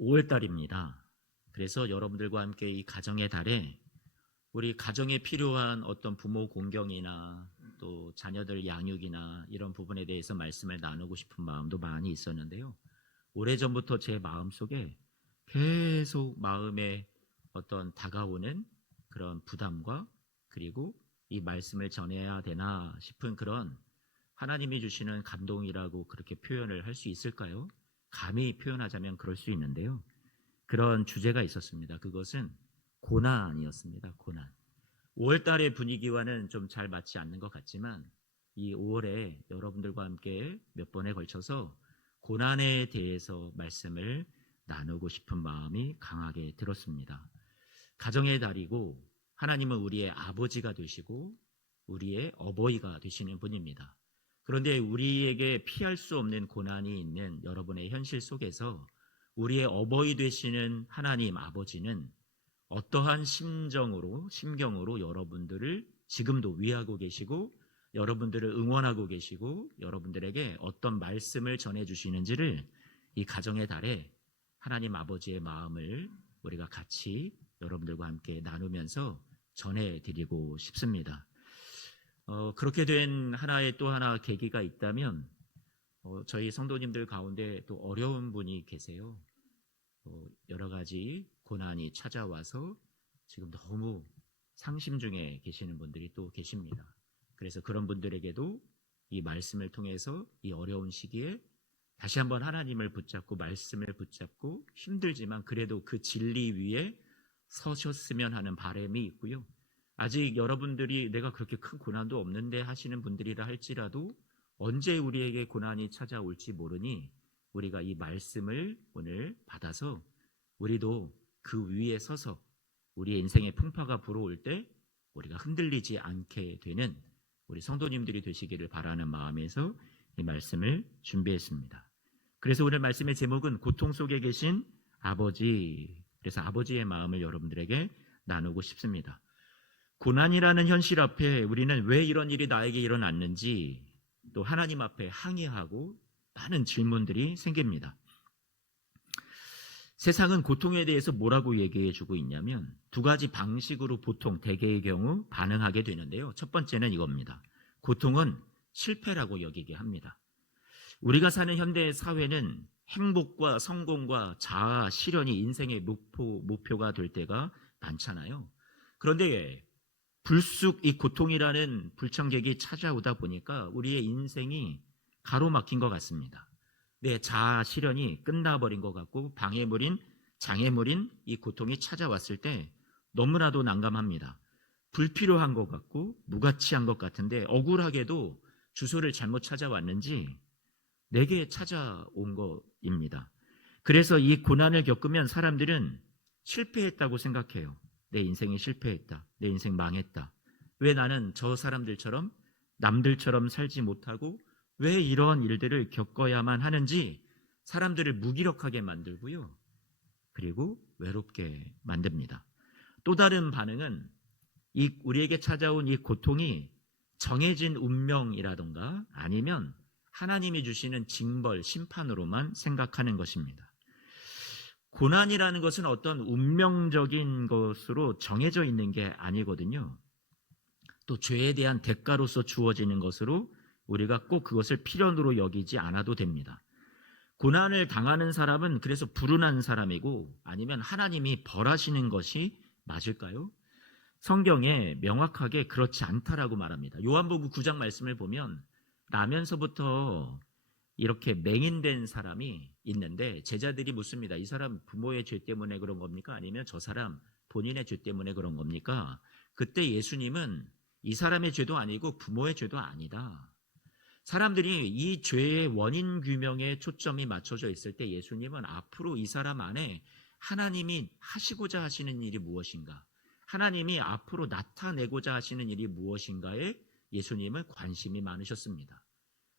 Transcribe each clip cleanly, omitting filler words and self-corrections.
5월 달입니다. 그래서 여러분들과 함께 이 가정의 달에 우리 가정에 필요한 어떤 부모 공경이나 또 자녀들 양육이나 이런 부분에 대해서 말씀을 나누고 싶은 마음도 많이 있었는데요. 오래전부터 제 마음속에 계속 마음에 어떤 다가오는 그런 부담과 그리고 이 말씀을 전해야 되나 싶은 그런 하나님이 주시는 감동이라고 그렇게 표현을 할 수 있을까요? 감히 표현하자면 그럴 수 있는데요. 그런 주제가 있었습니다. 그것은 고난이었습니다. 고난. 5월 달의 분위기와는 좀 잘 맞지 않는 것 같지만 이 5월에 여러분들과 함께 몇 번에 걸쳐서 고난에 대해서 말씀을 나누고 싶은 마음이 강하게 들었습니다. 가정의 달이고 하나님은 우리의 아버지가 되시고 우리의 어버이가 되시는 분입니다. 그런데 우리에게 피할 수 없는 고난이 있는 여러분의 현실 속에서 우리의 어버이 되시는 하나님 아버지는 어떠한 심경으로 여러분들을 지금도 위하고 계시고 여러분들을 응원하고 계시고 여러분들에게 어떤 말씀을 전해주시는지를 이 가정의 달에 하나님 아버지의 마음을 우리가 같이 여러분들과 함께 나누면서 전해드리고 싶습니다. 그렇게 된 하나의 또 하나 계기가 있다면 저희 성도님들 가운데 또 어려운 분이 계세요. 여러 가지 고난이 찾아와서 지금 너무 상심 중에 계시는 분들이 또 계십니다. 그래서 그런 분들에게도 이 말씀을 통해서 이 어려운 시기에 다시 한번 하나님을 붙잡고 말씀을 붙잡고 힘들지만 그래도 그 진리 위에 서셨으면 하는 바람이 있고요. 아직 여러분들이 내가 그렇게 큰 고난도 없는데 하시는 분들이라 할지라도 언제 우리에게 고난이 찾아올지 모르니 우리가 이 말씀을 오늘 받아서 우리도 그 위에 서서 우리의 인생의 풍파가 불어올 때 우리가 흔들리지 않게 되는 우리 성도님들이 되시기를 바라는 마음에서 이 말씀을 준비했습니다. 그래서 오늘 말씀의 제목은 고통 속에 계신 아버지. 그래서 아버지의 마음을 여러분들에게 나누고 싶습니다. 고난이라는 현실 앞에 우리는 왜 이런 일이 나에게 일어났는지 또 하나님 앞에 항의하고 많은 질문들이 생깁니다. 세상은 고통에 대해서 뭐라고 얘기해 주고 있냐면 두 가지 방식으로 보통 대개의 경우 반응하게 되는데요. 첫 번째는 이겁니다. 고통은 실패라고 여기게 합니다. 우리가 사는 현대 사회는 행복과 성공과 자아 실현이 인생의 목표가 될 때가 많잖아요. 그런데 불쑥 이 고통이라는 불청객이 찾아오다 보니까 우리의 인생이 가로막힌 것 같습니다. 내 자아 실현이 끝나버린 것 같고 장애물인 이 고통이 찾아왔을 때 너무나도 난감합니다. 불필요한 것 같고 무가치한 것 같은데 억울하게도 주소를 잘못 찾아왔는지 내게 찾아온 것입니다. 그래서 이 고난을 겪으면 사람들은 실패했다고 생각해요. 내 인생이 실패했다. 내 인생 망했다. 왜 나는 저 사람들처럼 남들처럼 살지 못하고 왜 이런 일들을 겪어야만 하는지 사람들을 무기력하게 만들고요. 그리고 외롭게 만듭니다. 또 다른 반응은 우리에게 찾아온 이 고통이 정해진 운명이라던가 아니면 하나님이 주시는 징벌, 심판으로만 생각하는 것입니다. 고난이라는 것은 어떤 운명적인 것으로 정해져 있는 게 아니거든요. 또 죄에 대한 대가로서 주어지는 것으로 우리가 꼭 그것을 필연으로 여기지 않아도 됩니다. 고난을 당하는 사람은 그래서 불운한 사람이고 아니면 하나님이 벌하시는 것이 맞을까요? 성경에 명확하게 그렇지 않다라고 말합니다. 요한복음 9장 말씀을 보면 나면서부터 이렇게 맹인된 사람이 있는데 제자들이 묻습니다. 이 사람 부모의 죄 때문에 그런 겁니까? 아니면 저 사람 본인의 죄 때문에 그런 겁니까? 그때 예수님은 이 사람의 죄도 아니고 부모의 죄도 아니다. 사람들이 이 죄의 원인 규명에 초점이 맞춰져 있을 때 예수님은 앞으로 이 사람 안에 하나님이 하시고자 하시는 일이 무엇인가? 하나님이 앞으로 나타내고자 하시는 일이 무엇인가에 예수님은 관심이 많으셨습니다.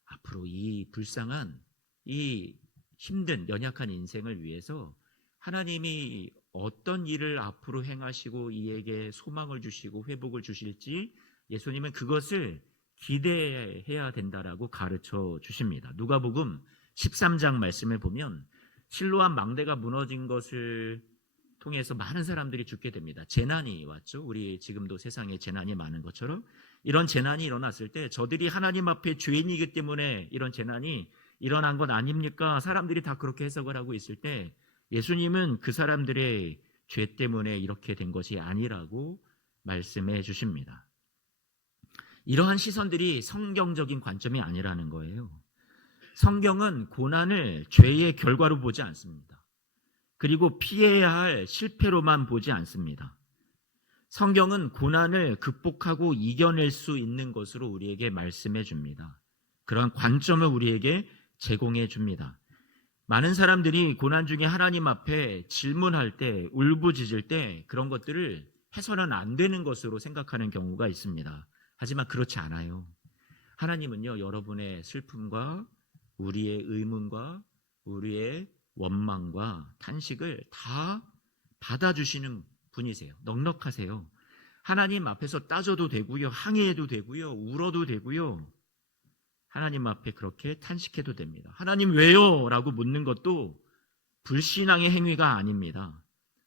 앞으로 이 불쌍한 이 힘든 연약한 인생을 위해서 하나님이 어떤 일을 앞으로 행하시고 이에게 소망을 주시고 회복을 주실지 예수님은 그것을 기대해야 된다라고 가르쳐 주십니다. 누가복음 13장 말씀을 보면 실로암 망대가 무너진 것을 통해서 많은 사람들이 죽게 됩니다. 재난이 왔죠. 우리 지금도 세상에 재난이 많은 것처럼 이런 재난이 일어났을 때 저들이 하나님 앞에 죄인이기 때문에 이런 재난이 일어난 것 아닙니까? 사람들이 다 그렇게 해석을 하고 있을 때 예수님은 그 사람들의 죄 때문에 이렇게 된 것이 아니라고 말씀해 주십니다. 이러한 시선들이 성경적인 관점이 아니라는 거예요. 성경은 고난을 죄의 결과로 보지 않습니다. 그리고 피해야 할 실패로만 보지 않습니다. 성경은 고난을 극복하고 이겨낼 수 있는 것으로 우리에게 말씀해 줍니다. 그런 관점을 우리에게 제공해 줍니다. 많은 사람들이 고난 중에 하나님 앞에 질문할 때, 울부짖을 때 그런 것들을 해서는 안 되는 것으로 생각하는 경우가 있습니다. 하지만 그렇지 않아요. 하나님은요, 여러분의 슬픔과 우리의 의문과 우리의 원망과 탄식을 다 받아주시는 분이세요. 넉넉하세요. 하나님 앞에서 따져도 되고요, 항의해도 되고요, 울어도 되고요, 하나님 앞에 그렇게 탄식해도 됩니다. 하나님 왜요? 라고 묻는 것도 불신앙의 행위가 아닙니다.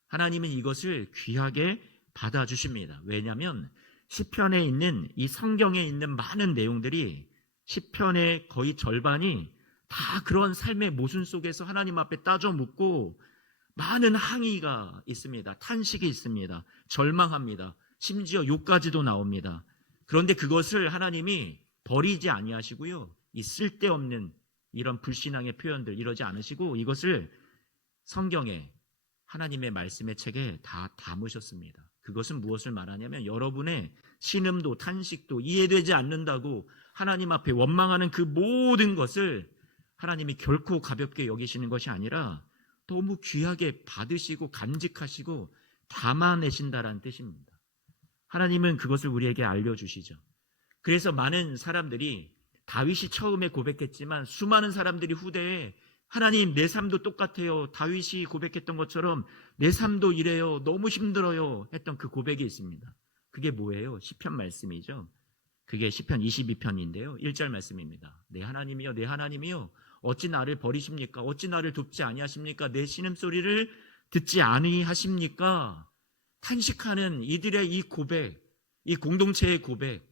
하나님은 이것을 귀하게 받아주십니다. 왜냐하면 시편에 있는 이 성경에 있는 많은 내용들이 시편의 거의 절반이 다 그런 삶의 모순 속에서 하나님 앞에 따져 묻고 많은 항의가 있습니다. 탄식이 있습니다. 절망합니다. 심지어 욕까지도 나옵니다. 그런데 그것을 하나님이 버리지 아니하시고요, 이 쓸데없는 이런 불신앙의 표현들 이러지 않으시고 이것을 성경에 하나님의 말씀의 책에 다 담으셨습니다. 그것은 무엇을 말하냐면 여러분의 신음도 탄식도 이해되지 않는다고 하나님 앞에 원망하는 그 모든 것을 하나님이 결코 가볍게 여기시는 것이 아니라 너무 귀하게 받으시고 간직하시고 담아내신다라는 뜻입니다. 하나님은 그것을 우리에게 알려주시죠. 그래서 많은 사람들이 다윗이 처음에 고백했지만 수많은 사람들이 후대에 하나님 내 삶도 똑같아요, 다윗이 고백했던 것처럼 내 삶도 이래요, 너무 힘들어요 했던 그 고백이 있습니다. 그게 뭐예요? 시편 말씀이죠. 그게 시편 22편인데요 1절 말씀입니다. 내 하나님이여 내 하나님이여 어찌 나를 버리십니까? 어찌 나를 돕지 아니하십니까? 내 신음소리를 듣지 아니하십니까? 탄식하는 이들의 이 고백, 이 공동체의 고백,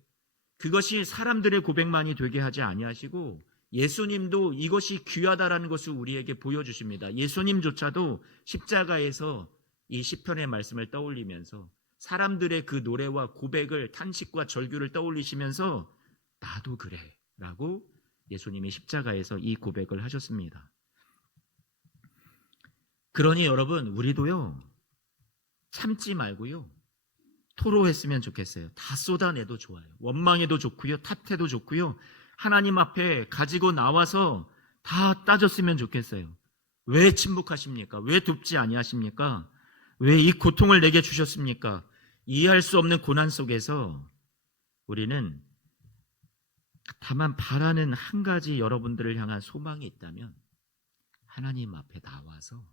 그것이 사람들의 고백만이 되게 하지 아니하시고 예수님도 이것이 귀하다라는 것을 우리에게 보여주십니다. 예수님조차도 십자가에서 이 시편의 말씀을 떠올리면서 사람들의 그 노래와 고백을, 탄식과 절규를 떠올리시면서 나도 그래 라고 예수님이 십자가에서 이 고백을 하셨습니다. 그러니 여러분, 우리도요 참지 말고요 토로했으면 좋겠어요. 다 쏟아내도 좋아요. 원망해도 좋고요, 탓해도 좋고요, 하나님 앞에 가지고 나와서 다 따졌으면 좋겠어요. 왜 침묵하십니까? 왜 돕지 아니하십니까? 왜 이 고통을 내게 주셨습니까? 이해할 수 없는 고난 속에서 우리는 다만 바라는 한 가지, 여러분들을 향한 소망이 있다면 하나님 앞에 나와서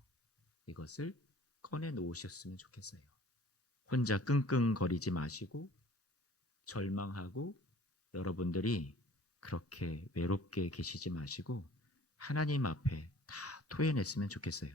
이것을 꺼내놓으셨으면 좋겠어요. 혼자 끙끙거리지 마시고 절망하고 여러분들이 그렇게 외롭게 계시지 마시고 하나님 앞에 다 토해냈으면 좋겠어요.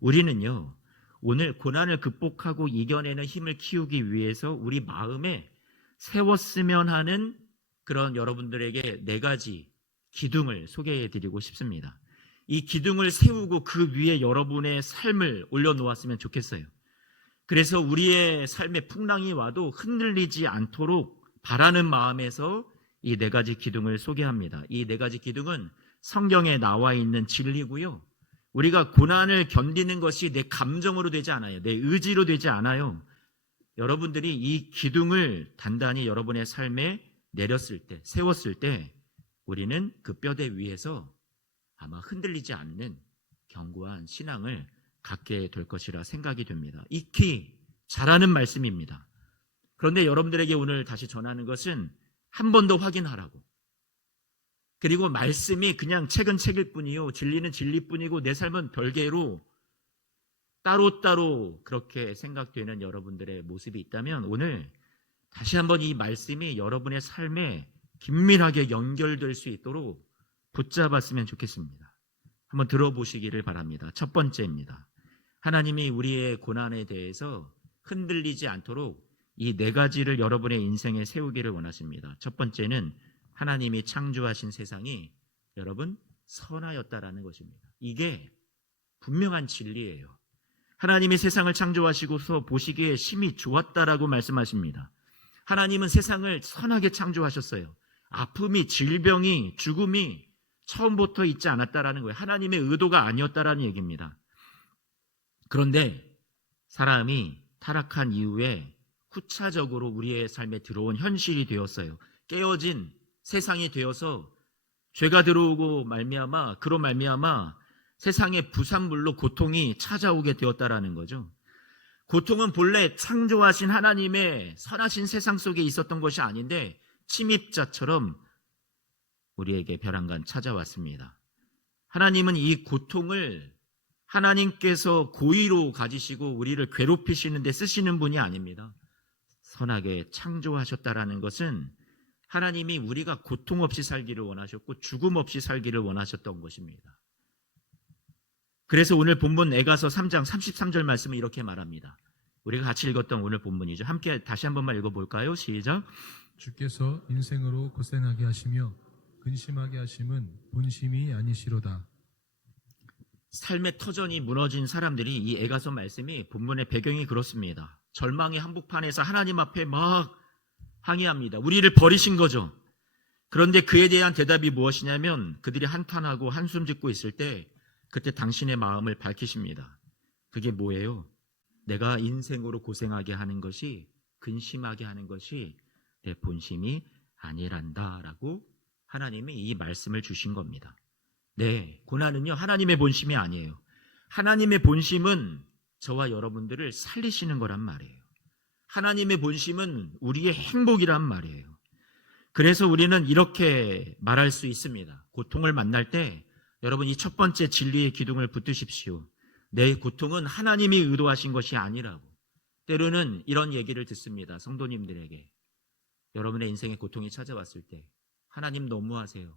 우리는요 오늘 고난을 극복하고 이겨내는 힘을 키우기 위해서 우리 마음에 세웠으면 하는 그런 여러분들에게 4가지 기둥을 소개해 드리고 싶습니다. 이 기둥을 세우고 그 위에 여러분의 삶을 올려놓았으면 좋겠어요. 그래서 우리의 삶에 풍랑이 와도 흔들리지 않도록 바라는 마음에서 이 4가지 기둥을 소개합니다. 이 4가지 기둥은 성경에 나와 있는 진리고요, 우리가 고난을 견디는 것이 내 감정으로 되지 않아요. 내 의지로 되지 않아요. 여러분들이 이 기둥을 단단히 여러분의 삶에 내렸을 때, 세웠을 때 우리는 그 뼈대 위에서 아마 흔들리지 않는 견고한 신앙을 갖게 될 것이라 생각이 됩니다. 익히 잘하는 말씀입니다. 그런데 여러분들에게 오늘 다시 전하는 것은 한 번 더 확인하라고. 그리고 말씀이 그냥 책은 책일 뿐이요, 진리는 진리뿐이고 내 삶은 별개로 따로따로 그렇게 생각되는 여러분들의 모습이 있다면 오늘 다시 한번 이 말씀이 여러분의 삶에 긴밀하게 연결될 수 있도록 붙잡았으면 좋겠습니다. 한번 들어보시기를 바랍니다. 첫 번째입니다. 하나님이 우리의 고난에 대해서 흔들리지 않도록 이 네 가지를 여러분의 인생에 세우기를 원하십니다. 첫 번째는 하나님이 창조하신 세상이 여러분 선하였다라는 것입니다. 이게 분명한 진리예요. 하나님이 세상을 창조하시고서 보시기에 심히 좋았다라고 말씀하십니다. 하나님은 세상을 선하게 창조하셨어요. 아픔이, 질병이, 죽음이 처음부터 있지 않았다라는 거예요. 하나님의 의도가 아니었다라는 얘기입니다. 그런데 사람이 타락한 이후에 후차적으로 우리의 삶에 들어온 현실이 되었어요. 깨어진 세상이 되어서 죄가 들어오고 그로 말미암아 세상의 부산물로 고통이 찾아오게 되었다라는 거죠. 고통은 본래 창조하신 하나님의 선하신 세상 속에 있었던 것이 아닌데 침입자처럼 우리에게 벼랑간 찾아왔습니다. 하나님은 이 고통을 하나님께서 고의로 가지시고 우리를 괴롭히시는 데 쓰시는 분이 아닙니다. 선하게 창조하셨다라는 것은 하나님이 우리가 고통 없이 살기를 원하셨고 죽음 없이 살기를 원하셨던 것입니다. 그래서 오늘 본문 에가서 3장 33절 말씀은 이렇게 말합니다. 우리가 같이 읽었던 오늘 본문이죠. 함께 다시 한 번만 읽어볼까요? 시작. 주께서 인생으로 고생하게 하시며 근심하게 하심은 본심이 아니시로다. 삶의 터전이 무너진 사람들이 이 에가서 말씀이 본문의 배경이 그렇습니다. 절망의 한복판에서 하나님 앞에 막 항의합니다. 우리를 버리신 거죠. 그런데 그에 대한 대답이 무엇이냐면 그들이 한탄하고 한숨 짓고 있을 때 그때 당신의 마음을 밝히십니다. 그게 뭐예요? 내가 인생으로 고생하게 하는 것이, 근심하게 하는 것이 내 본심이 아니란다라고 하나님이 이 말씀을 주신 겁니다. 네, 고난은요 하나님의 본심이 아니에요. 하나님의 본심은 저와 여러분들을 살리시는 거란 말이에요. 하나님의 본심은 우리의 행복이란 말이에요. 그래서 우리는 이렇게 말할 수 있습니다. 고통을 만날 때 여러분 이 첫 번째 진리의 기둥을 붙드십시오. 내 고통은 하나님이 의도하신 것이 아니라고. 때로는 이런 얘기를 듣습니다. 성도님들에게. 여러분의 인생에 고통이 찾아왔을 때 하나님 너무하세요.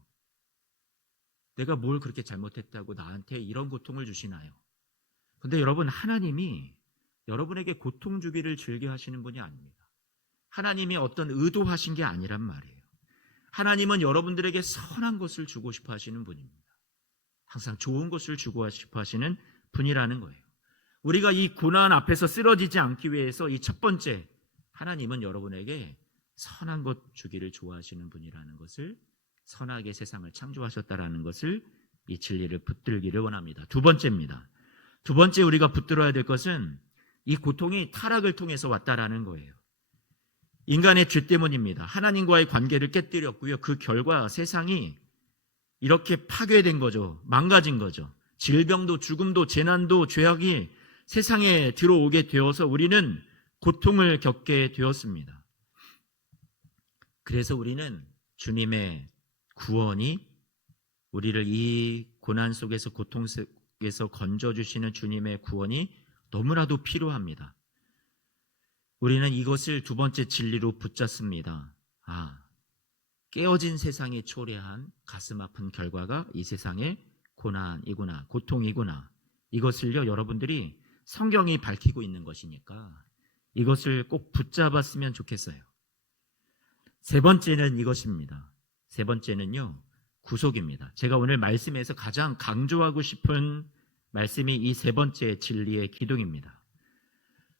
내가 뭘 그렇게 잘못했다고 나한테 이런 고통을 주시나요? 근데 여러분 하나님이 여러분에게 고통 주기를 즐겨 하시는 분이 아닙니다. 하나님이 어떤 의도하신 게 아니란 말이에요. 하나님은 여러분들에게 선한 것을 주고 싶어 하시는 분입니다. 항상 좋은 것을 주고 싶어 하시는 분이라는 거예요. 우리가 이 고난 앞에서 쓰러지지 않기 위해서 이 첫 번째, 하나님은 여러분에게 선한 것 주기를 좋아하시는 분이라는 것을, 선하게 세상을 창조하셨다라는 것을, 이 진리를 붙들기를 원합니다. 두 번째입니다. 두 번째 우리가 붙들어야 될 것은 이 고통이 타락을 통해서 왔다라는 거예요. 인간의 죄 때문입니다. 하나님과의 관계를 깨뜨렸고요. 그 결과 세상이 이렇게 파괴된 거죠. 망가진 거죠. 질병도 죽음도 재난도 죄악이 세상에 들어오게 되어서 우리는 고통을 겪게 되었습니다. 그래서 우리는 주님의 구원이, 우리를 이 고난 속에서, 고통 속에서 건져주시는 주님의 구원이 너무나도 필요합니다. 우리는 이것을 두 번째 진리로 붙잡습니다. 깨어진 세상이 초래한 가슴 아픈 결과가 이 세상의 고난이구나, 고통이구나. 이것을요 여러분들이 성경이 밝히고 있는 것이니까 이것을 꼭 붙잡았으면 좋겠어요. 세 번째는 이것입니다. 세 번째는요 구속입니다. 제가 오늘 말씀에서 가장 강조하고 싶은 말씀이 이 세 번째 진리의 기둥입니다.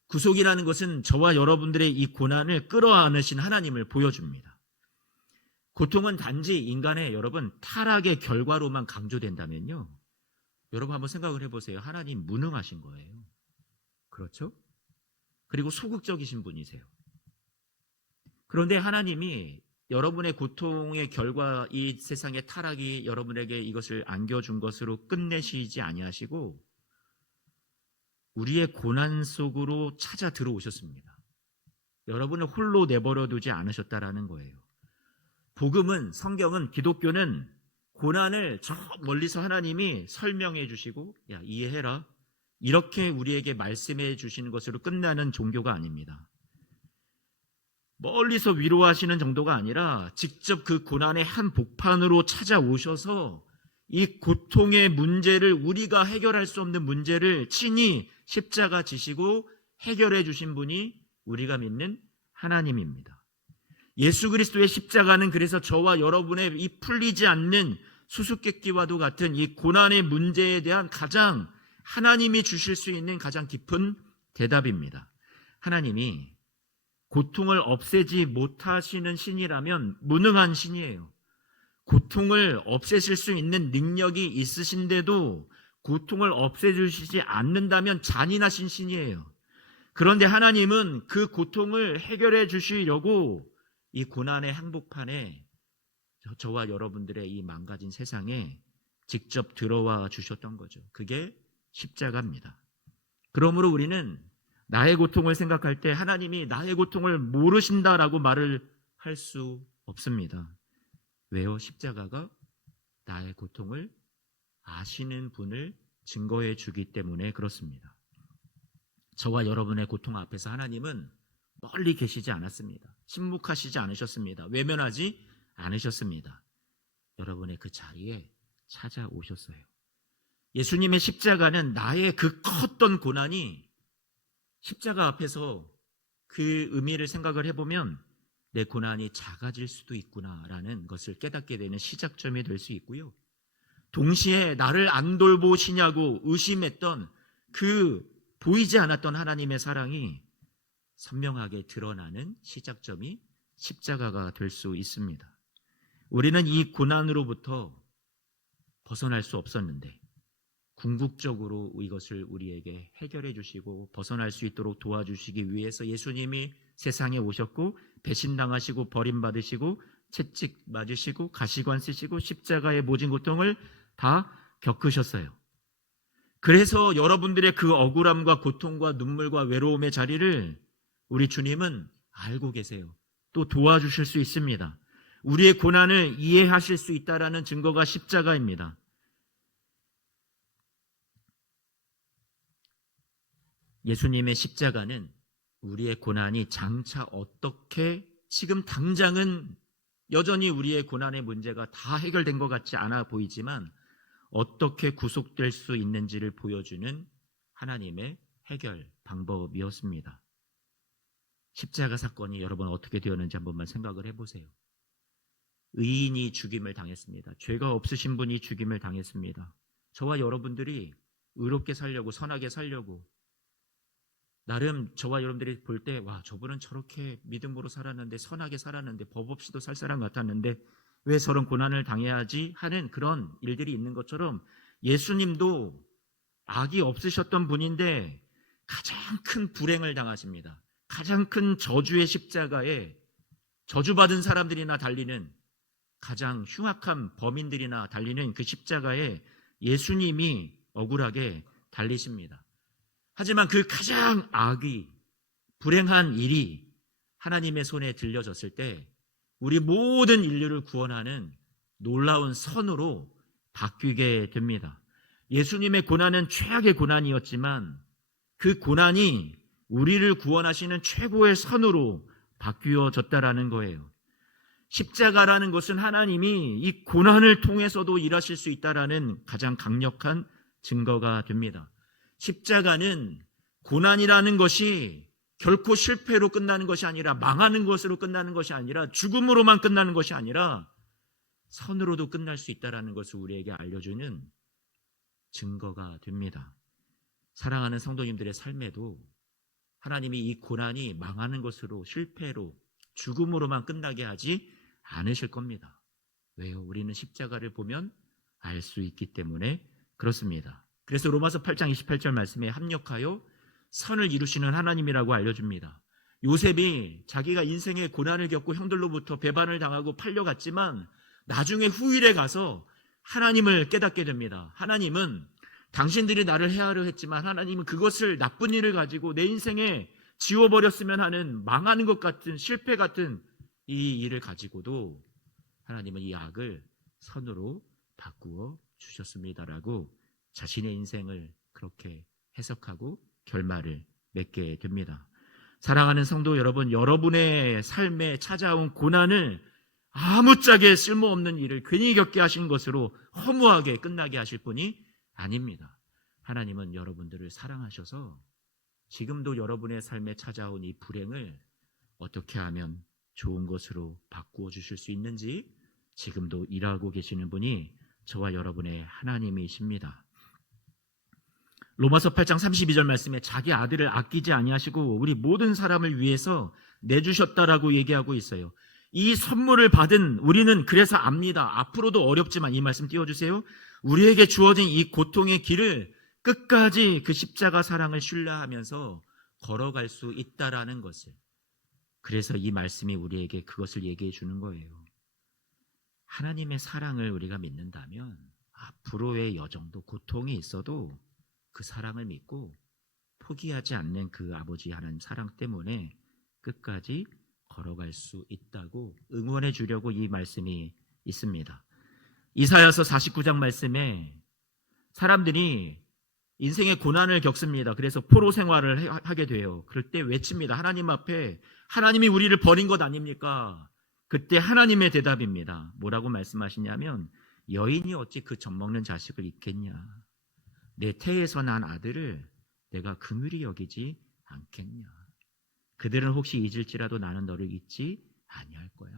구속이라는 것은 저와 여러분들의 이 고난을 끌어안으신 하나님을 보여줍니다. 고통은 단지 인간의 여러분 타락의 결과로만 강조된다면요, 여러분 한번 생각을 해보세요. 하나님 무능하신 거예요. 그렇죠? 그리고 소극적이신 분이세요. 그런데 하나님이 여러분의 고통의 결과, 이 세상의 타락이 여러분에게 이것을 안겨준 것으로 끝내시지 아니하시고 우리의 고난 속으로 찾아 들어오셨습니다. 여러분을 홀로 내버려 두지 않으셨다라는 거예요. 복음은, 성경은, 기독교는 고난을 저 멀리서 하나님이 설명해 주시고 야 이해해라 이렇게 우리에게 말씀해 주시는 것으로 끝나는 종교가 아닙니다. 멀리서 위로하시는 정도가 아니라 직접 그 고난의 한 복판으로 찾아오셔서 이 고통의 문제를, 우리가 해결할 수 없는 문제를 친히 십자가 지시고 해결해 주신 분이 우리가 믿는 하나님입니다. 예수 그리스도의 십자가는 그래서 저와 여러분의 이 풀리지 않는 수수께끼와도 같은 이 고난의 문제에 대한 가장 하나님이 주실 수 있는 가장 깊은 대답입니다. 하나님이 고통을 없애지 못하시는 신이라면 무능한 신이에요. 고통을 없애실 수 있는 능력이 있으신데도 고통을 없애주시지 않는다면 잔인하신 신이에요. 그런데 하나님은 그 고통을 해결해 주시려고 이 고난의 항복판에 저와 여러분들의 이 망가진 세상에 직접 들어와 주셨던 거죠. 그게 십자가입니다. 그러므로 우리는 나의 고통을 생각할 때 하나님이 나의 고통을 모르신다라고 말을 할 수 없습니다. 왜요? 십자가가 나의 고통을 아시는 분을 증거해 주기 때문에 그렇습니다. 저와 여러분의 고통 앞에서 하나님은 멀리 계시지 않았습니다. 침묵하시지 않으셨습니다. 외면하지 않으셨습니다. 여러분의 그 자리에 찾아오셨어요. 예수님의 십자가는 나의 그 컸던 고난이 십자가 앞에서 그 의미를 생각을 해보면 내 고난이 작아질 수도 있구나라는 것을 깨닫게 되는 시작점이 될 수 있고요. 동시에 나를 안 돌보시냐고 의심했던 그 보이지 않았던 하나님의 사랑이 선명하게 드러나는 시작점이 십자가가 될 수 있습니다. 우리는 이 고난으로부터 벗어날 수 없었는데 궁극적으로 이것을 우리에게 해결해 주시고 벗어날 수 있도록 도와주시기 위해서 예수님이 세상에 오셨고 배신당하시고 버림받으시고 채찍 맞으시고 가시관 쓰시고 십자가의 모진 고통을 다 겪으셨어요. 그래서 여러분들의 그 억울함과 고통과 눈물과 외로움의 자리를 우리 주님은 알고 계세요. 또 도와주실 수 있습니다. 우리의 고난을 이해하실 수 있다라는 증거가 십자가입니다. 예수님의 십자가는 우리의 고난이 장차 어떻게, 지금 당장은 여전히 우리의 고난의 문제가 다 해결된 것 같지 않아 보이지만 어떻게 구속될 수 있는지를 보여주는 하나님의 해결 방법이었습니다. 십자가 사건이 여러분 어떻게 되었는지 한 번만 생각을 해보세요. 의인이 죽임을 당했습니다. 죄가 없으신 분이 죽임을 당했습니다. 저와 여러분들이 의롭게 살려고, 선하게 살려고, 나름 저와 여러분들이 볼 때 와, 저분은 저렇게 믿음으로 살았는데, 선하게 살았는데, 법 없이도 살 사람 같았는데 왜 저런 고난을 당해야지 하는 그런 일들이 있는 것처럼 예수님도 악이 없으셨던 분인데 가장 큰 불행을 당하십니다. 가장 큰 저주의 십자가에 저주받은 사람들이나 달리는, 가장 흉악한 범인들이나 달리는 그 십자가에 예수님이 억울하게 달리십니다. 하지만 그 가장 악이, 불행한 일이 하나님의 손에 들려졌을 때 우리 모든 인류를 구원하는 놀라운 선으로 바뀌게 됩니다. 예수님의 고난은 최악의 고난이었지만 그 고난이 우리를 구원하시는 최고의 선으로 바뀌어졌다라는 거예요. 십자가라는 것은 하나님이 이 고난을 통해서도 일하실 수 있다라는 가장 강력한 증거가 됩니다. 십자가는 고난이라는 것이 결코 실패로 끝나는 것이 아니라, 망하는 것으로 끝나는 것이 아니라, 죽음으로만 끝나는 것이 아니라 선으로도 끝날 수 있다는 것을 우리에게 알려주는 증거가 됩니다. 사랑하는 성도님들의 삶에도 하나님이 이 고난이 망하는 것으로, 실패로, 죽음으로만 끝나게 하지 않으실 겁니다. 왜요? 우리는 십자가를 보면 알 수 있기 때문에 그렇습니다. 그래서 로마서 8장 28절 말씀에 합력하여 선을 이루시는 하나님이라고 알려줍니다. 요셉이 자기가 인생의 고난을 겪고 형들로부터 배반을 당하고 팔려갔지만 나중에 후일에 가서 하나님을 깨닫게 됩니다. 하나님은 당신들이 나를 해하려 했지만 하나님은 그것을, 나쁜 일을 가지고 내 인생에 지워버렸으면 하는, 망하는 것 같은, 실패 같은 이 일을 가지고도 하나님은 이 악을 선으로 바꾸어 주셨습니다라고 자신의 인생을 그렇게 해석하고 결말을 맺게 됩니다. 사랑하는 성도 여러분, 여러분의 삶에 찾아온 고난을 아무짝에 쓸모없는 일을 괜히 겪게 하신 것으로 허무하게 끝나게 하실 분이 아닙니다. 하나님은 여러분들을 사랑하셔서 지금도 여러분의 삶에 찾아온 이 불행을 어떻게 하면 좋은 것으로 바꾸어 주실 수 있는지 지금도 일하고 계시는 분이 저와 여러분의 하나님이십니다. 로마서 8장 32절 말씀에 자기 아들을 아끼지 아니하시고 우리 모든 사람을 위해서 내주셨다라고 얘기하고 있어요. 이 선물을 받은 우리는 그래서 압니다. 앞으로도 어렵지만 이 말씀 띄워주세요. 우리에게 주어진 이 고통의 길을 끝까지 그 십자가 사랑을 신뢰하면서 걸어갈 수 있다라는 것을, 그래서 이 말씀이 우리에게 그것을 얘기해 주는 거예요. 하나님의 사랑을 우리가 믿는다면 앞으로의 여정도 고통이 있어도 그 사랑을 믿고 포기하지 않는 그 아버지 하나님 사랑 때문에 끝까지 걸어갈 수 있다고 응원해 주려고 이 말씀이 있습니다. 이사야서 49장 말씀에 사람들이 인생의 고난을 겪습니다. 그래서 포로 생활을 하게 돼요. 그럴 때 외칩니다. 하나님 앞에, 하나님이 우리를 버린 것 아닙니까? 그때 하나님의 대답입니다. 뭐라고 말씀하시냐면, 여인이 어찌 그 젖먹는 자식을 잊겠냐? 내 태에서 난 아들을 내가 긍휼히 여기지 않겠냐? 그들은 혹시 잊을지라도 나는 너를 잊지 아니할 거야.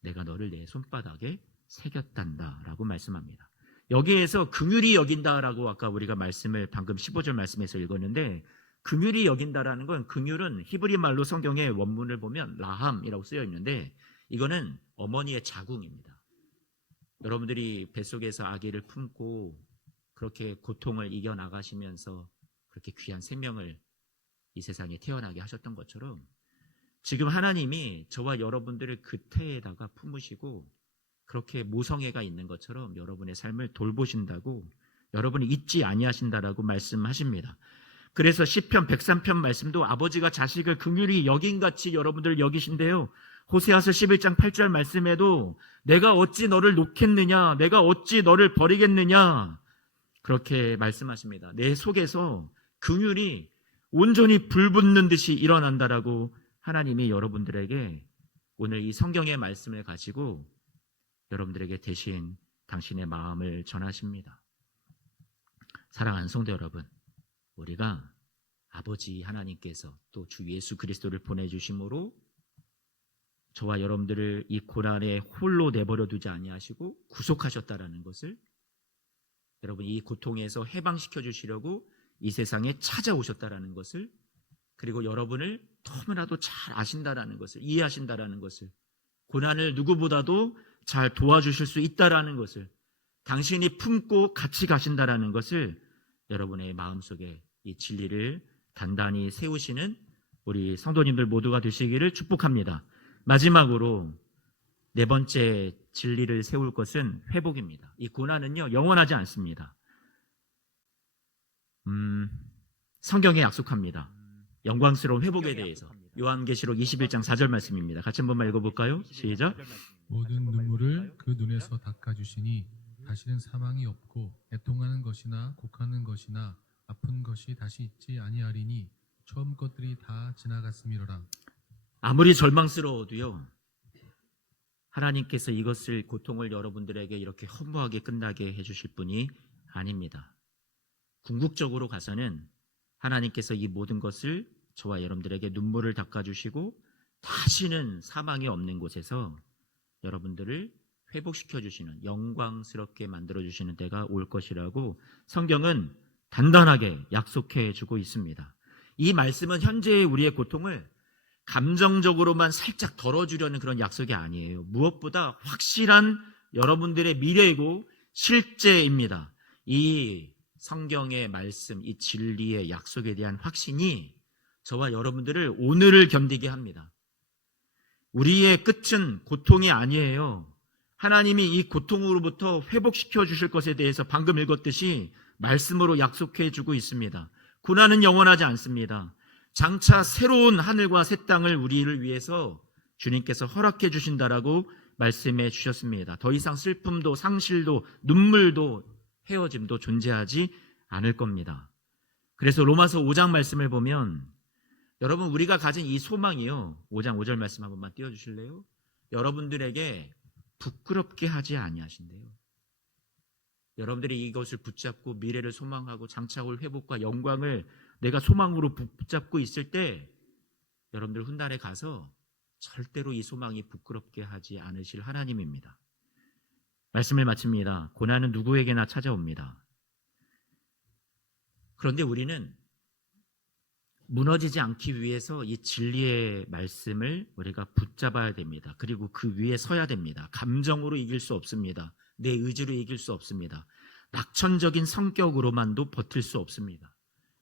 내가 너를 내 손바닥에 새겼단다 라고 말씀합니다. 여기에서 긍휼히 여긴다라고 아까 우리가 말씀을 방금 15절 말씀에서 읽었는데, 긍휼히 여긴다라는 건, 긍휼은 히브리 말로 성경의 원문을 보면 라함이라고 쓰여 있는데 이거는 어머니의 자궁입니다. 여러분들이 뱃속에서 아기를 품고 그렇게 고통을 이겨나가시면서 그렇게 귀한 생명을 이 세상에 태어나게 하셨던 것처럼 지금 하나님이 저와 여러분들을 그 태에다가 품으시고 그렇게 모성애가 있는 것처럼 여러분의 삶을 돌보신다고, 여러분이 잊지 아니하신다라고 말씀하십니다. 그래서 시편 103편 말씀도 아버지가 자식을 긍휼히 여긴같이 여러분들 여기신대요. 호세아서 11장 8절 말씀에도 내가 어찌 너를 놓겠느냐, 내가 어찌 너를 버리겠느냐, 그렇게 말씀하십니다. 내 속에서 긍휼이 온전히 불붙는 듯이 일어난다라고 하나님이 여러분들에게 오늘 이 성경의 말씀을 가지고 여러분들에게 대신 당신의 마음을 전하십니다. 사랑하는 성도 여러분, 우리가 아버지 하나님께서 또 주 예수 그리스도를 보내주심으로 저와 여러분들을 이 고난에 홀로 내버려 두지 아니하시고 구속하셨다라는 것을, 여러분 이 고통에서 해방시켜 주시려고 이 세상에 찾아오셨다라는 것을, 그리고 여러분을 너무나도 잘 아신다라는 것을, 이해하신다라는 것을, 고난을 누구보다도 잘 도와주실 수 있다라는 것을, 당신이 품고 같이 가신다라는 것을 여러분의 마음속에 이 진리를 단단히 세우시는 우리 성도님들 모두가 되시기를 축복합니다. 마지막으로 네 번째 진리를 세울 것은 회복입니다. 이 고난은요 영원하지 않습니다. 성경에 약속합니다. 영광스러운 회복에 대해서 요한계시록 21장 4절 말씀입니다. 같이 한 번만 읽어볼까요? 시작. 모든 눈물을 그 눈에서 닦아주시니 다시는 사망이 없고 애통하는 것이나 곡하는 것이나 아픈 것이 다시 있지 아니하리니 처음 것들이 다 지나갔음이로라. 아무리 절망스러워도요, 하나님께서 이것을, 고통을 여러분들에게 이렇게 허무하게 끝나게 해주실 분이 아닙니다. 궁극적으로 가서는 하나님께서 이 모든 것을 저와 여러분들에게 눈물을 닦아주시고 다시는 사망이 없는 곳에서 여러분들을 회복시켜 주시는, 영광스럽게 만들어 주시는 때가 올 것이라고 성경은 단단하게 약속해 주고 있습니다. 이 말씀은 현재의 우리의 고통을 감정적으로만 살짝 덜어주려는 그런 약속이 아니에요. 무엇보다 확실한 여러분들의 미래이고 실제입니다. 이 성경의 말씀, 이 진리의 약속에 대한 확신이 저와 여러분들을 오늘을 견디게 합니다. 우리의 끝은 고통이 아니에요. 하나님이 이 고통으로부터 회복시켜 주실 것에 대해서 방금 읽었듯이 말씀으로 약속해 주고 있습니다. 고난은 영원하지 않습니다. 장차 새로운 하늘과 새 땅을 우리를 위해서 주님께서 허락해 주신다라고 말씀해 주셨습니다. 더 이상 슬픔도 상실도 눈물도 헤어짐도 존재하지 않을 겁니다. 그래서 로마서 5장 말씀을 보면, 여러분 우리가 가진 이 소망이요, 5장 5절 말씀 한 번만 띄워주실래요? 여러분들에게 부끄럽게 하지 아니하신대요. 여러분들이 이것을 붙잡고 미래를 소망하고 장차 올 회복과 영광을 내가 소망으로 붙잡고 있을 때 여러분들 훗날에 가서 절대로 이 소망이 부끄럽게 하지 않으실 하나님입니다. 말씀을 마칩니다. 고난은 누구에게나 찾아옵니다. 그런데 우리는 무너지지 않기 위해서 이 진리의 말씀을 우리가 붙잡아야 됩니다. 그리고 그 위에 서야 됩니다. 감정으로 이길 수 없습니다. 내 의지로 이길 수 없습니다. 낙천적인 성격으로만도 버틸 수 없습니다.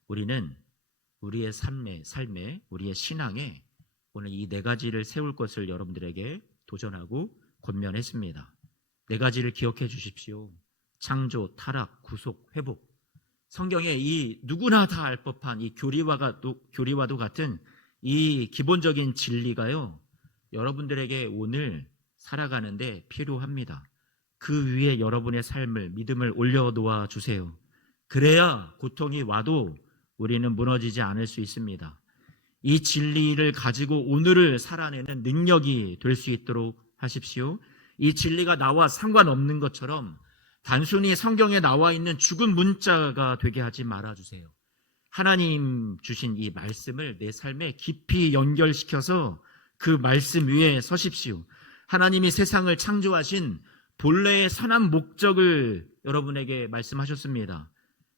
우리는 우리의 삶에 우리의 신앙에 오늘 이 네 가지를 세울 것을 여러분들에게 도전하고 권면했습니다. 네 가지를 기억해 주십시오. 창조, 타락, 구속, 회복. 성경에 이 누구나 다 알 법한 이 교리와도 같은 이 기본적인 진리가요, 여러분들에게 오늘 살아가는데 필요합니다. 그 위에 여러분의 삶을, 믿음을 올려놓아 주세요. 그래야 고통이 와도 우리는 무너지지 않을 수 있습니다. 이 진리를 가지고 오늘을 살아내는 능력이 될 수 있도록 하십시오. 이 진리가 나와 상관없는 것처럼 단순히 성경에 나와 있는 죽은 문자가 되게 하지 말아주세요. 하나님 주신 이 말씀을 내 삶에 깊이 연결시켜서 그 말씀 위에 서십시오. 하나님이 세상을 창조하신 본래의 선한 목적을 여러분에게 말씀하셨습니다.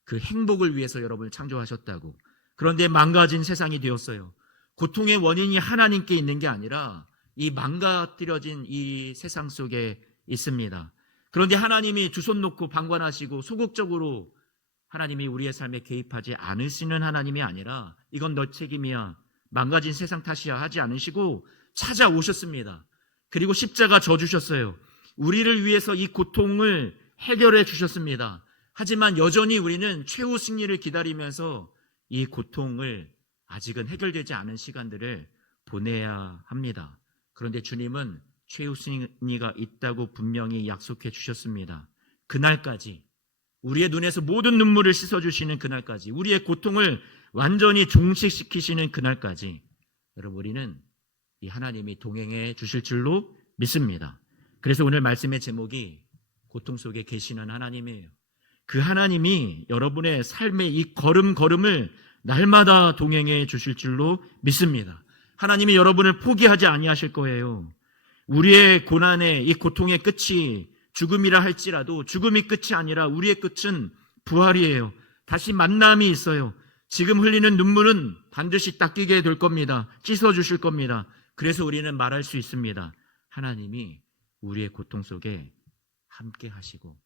그 행복을 위해서 여러분을 창조하셨다고. 그런데 망가진 세상이 되었어요. 고통의 원인이 하나님께 있는 게 아니라 이 망가뜨려진 이 세상 속에 있습니다. 그런데 하나님이 두 손 놓고 방관하시고 소극적으로 하나님이 우리의 삶에 개입하지 않으시는 하나님이 아니라 이건 너 책임이야, 망가진 세상 탓이야 하지 않으시고 찾아오셨습니다. 그리고 십자가 져주셨어요. 우리를 위해서 이 고통을 해결해 주셨습니다. 하지만 여전히 우리는 최후 승리를 기다리면서 이 고통을 아직은 해결되지 않은 시간들을 보내야 합니다. 그런데 주님은 최후 승리가 있다고 분명히 약속해 주셨습니다. 그날까지, 우리의 눈에서 모든 눈물을 씻어주시는 그날까지, 우리의 고통을 완전히 종식시키시는 그날까지 여러분, 우리는 이 하나님이 동행해 주실 줄로 믿습니다. 그래서 오늘 말씀의 제목이 고통 속에 계시는 하나님이에요. 그 하나님이 여러분의 삶의 이 걸음걸음을 날마다 동행해 주실 줄로 믿습니다. 하나님이 여러분을 포기하지 아니하실 거예요. 우리의 고난의 이 고통의 끝이 죽음이라 할지라도 죽음이 끝이 아니라 우리의 끝은 부활이에요. 다시 만남이 있어요. 지금 흘리는 눈물은 반드시 닦이게 될 겁니다. 씻어주실 겁니다. 그래서 우리는 말할 수 있습니다. 하나님이 우리의 고통 속에 함께 하시고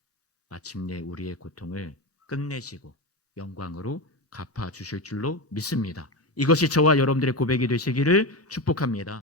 마침내 우리의 고통을 끝내시고 영광으로 갚아주실 줄로 믿습니다. 이것이 저와 여러분들의 고백이 되시기를 축복합니다.